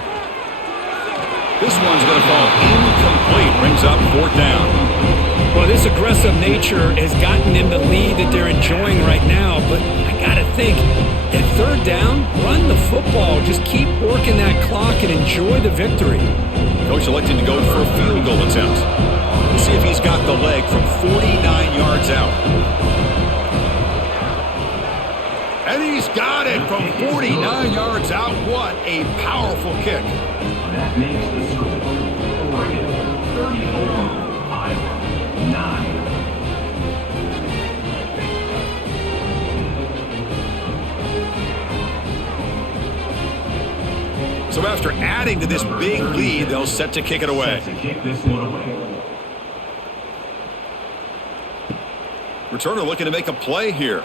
This one's going to fall incomplete. Brings up fourth down. Well, this aggressive nature has gotten them the lead that they're enjoying right now. But I got to think, at third down, run the football. Just keep working that clock and enjoy the victory. Coach electing to go for a field goal attempt. Let's see if he's got the leg from 49 yards out. And he's got it from 49 yards out. What a powerful kick. That makes the score Oregon 34, Iowa 9. So after adding to this big lead, they'll set to kick it away. To kick this one away. Returner looking to make a play here.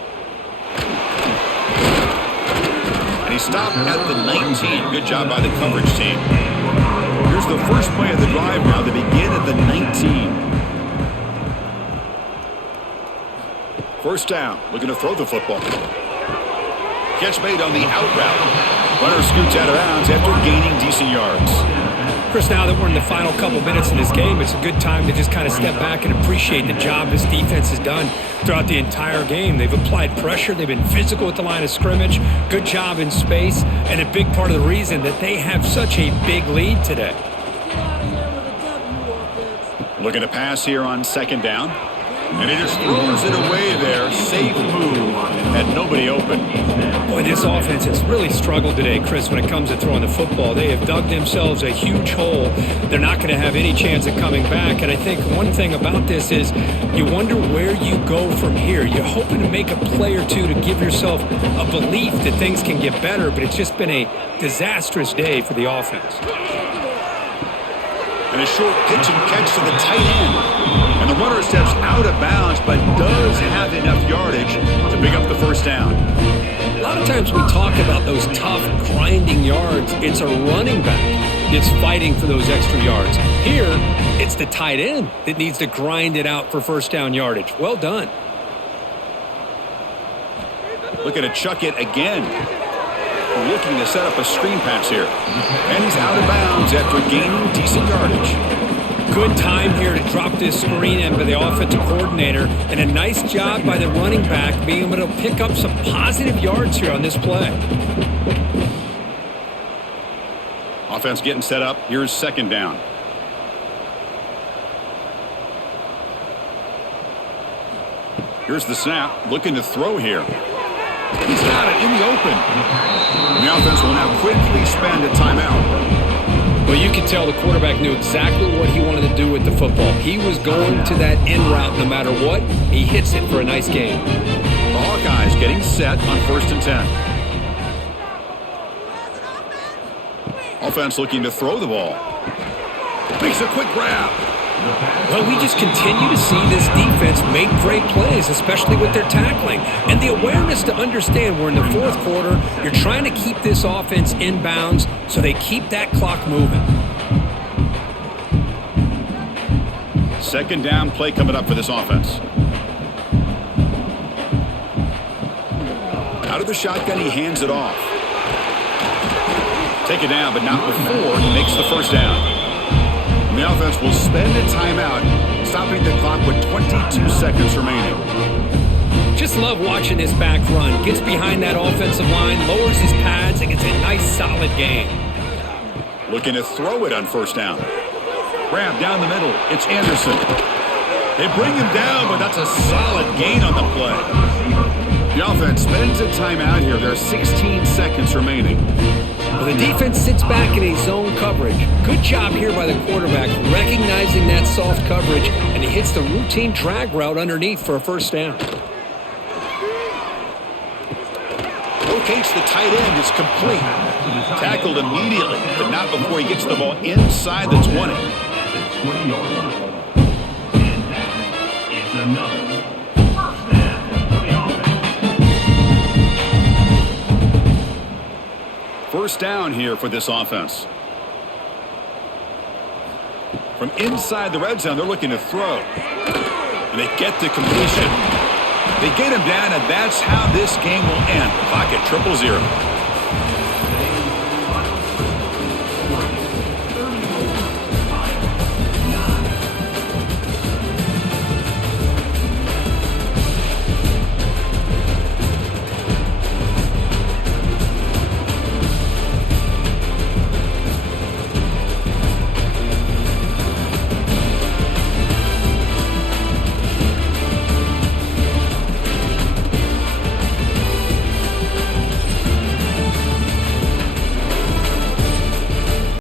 And he stopped at the 19. Good job by the coverage team. Here's the first play of the drive now. They begin at the 19. First down. Looking to throw the football. Catch made on the out route. Runner scoots out of bounds after gaining decent yards. Chris, now that we're in the final couple minutes in this game, it's a good time to just kind of step back and appreciate the job this defense has done throughout the entire game. They've applied pressure. They've been physical at the line of scrimmage. Good job in space, and a big part of the reason that they have such a big lead today. Looking to pass here on second down. And he just throws it away there. Safe move. Had nobody open. Boy, this offense has really struggled today, Chris, when it comes to throwing the football. They have dug themselves a huge hole. They're not going to have any chance of coming back. And I think one thing about this is you wonder where you go from here. You're hoping to make a play or two to give yourself a belief that things can get better, but it's just been a disastrous day for the offense. And a short pitch and catch to the tight end. And the runner steps out of bounds, but does have enough yardage to pick up the first down. A lot of times we talk about those tough, grinding yards. It's a running back that's fighting for those extra yards. Here, it's the tight end that needs to grind it out for first down yardage. Well done. Looking to chuck it again. Looking to set up a screen pass here. And he's out of bounds after gaining decent yardage. Good time here to drop this screen in by the offensive coordinator. And a nice job by the running back being able to pick up some positive yards here on this play. Offense getting set up. Here's second down. Here's the snap, looking to throw here. He's got it in the open. The offense will now quickly spend a timeout. Well, you can tell the quarterback knew exactly what he wanted to do with the football. He was going to that end route no matter what. He hits it for a nice gain. The Hawkeyes getting set on 1st and 10. Offense looking to throw the ball. Makes a quick grab. Well, we just continue to see this defense make great plays, especially with their tackling. And the awareness to understand we're in the fourth quarter, you're trying to keep this offense in bounds so they keep that clock moving. 2nd down play coming up for this offense. Out of the shotgun, he hands it off. Take it down, but not before he makes the 1st down. And the offense will spend a timeout, stopping the clock with 22 seconds remaining. Just love watching this back run. Gets behind that offensive line, lowers his pads, and gets a nice solid gain. Looking to throw it on 1st down. Grab down the middle. It's Anderson. They bring him down, but that's a solid gain on the play. The offense spends a timeout here. There are 16 seconds remaining. Well, the defense sits back in a zone coverage. Good job here by the quarterback, recognizing that soft coverage, and he hits the routine drag route underneath for a 1st down. Locates the tight end. It's complete. Tackled immediately, but not before he gets the ball inside the 20. At the 20-yard line. And that is another 1st down for the offense. 1st down here for this offense. From inside the red zone, they're looking to throw. And they get the completion. They get him down, and that's how this game will end. Clock at 0-0.